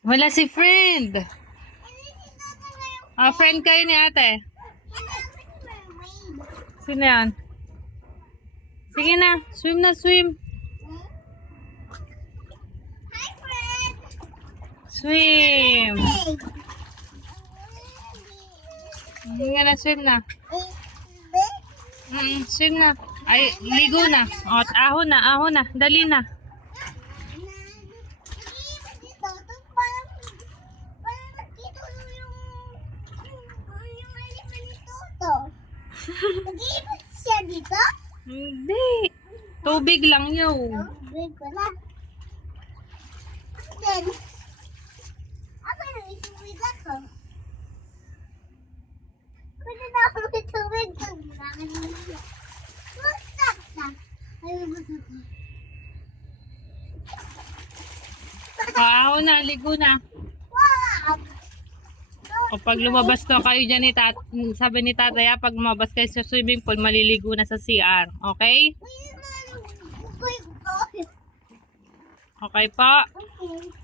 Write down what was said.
Wala si friend. Ah, friend kayo ni ate. Sino yan? Sige na, swim na, swim. Swim. Hindi nga na, swim na. Swim na. Ay, ligo na. O, ahon na, ahon na. Dali na. Nag-iipon siya dito? Hindi. Tubig lang yun. Tubig ko na. Then, ako na itubig ako. Pwede na ako itubig ko. Bakit mo siya? Mastak na. Ayaw mo sa ko. Ahon na, ligo na. Wow! O pag lumabas na kayo dyan ni sabi ni tatay, pag lumabas kayo sa swimming pool, maliligo na sa CR. Okay? Okay po. Okay.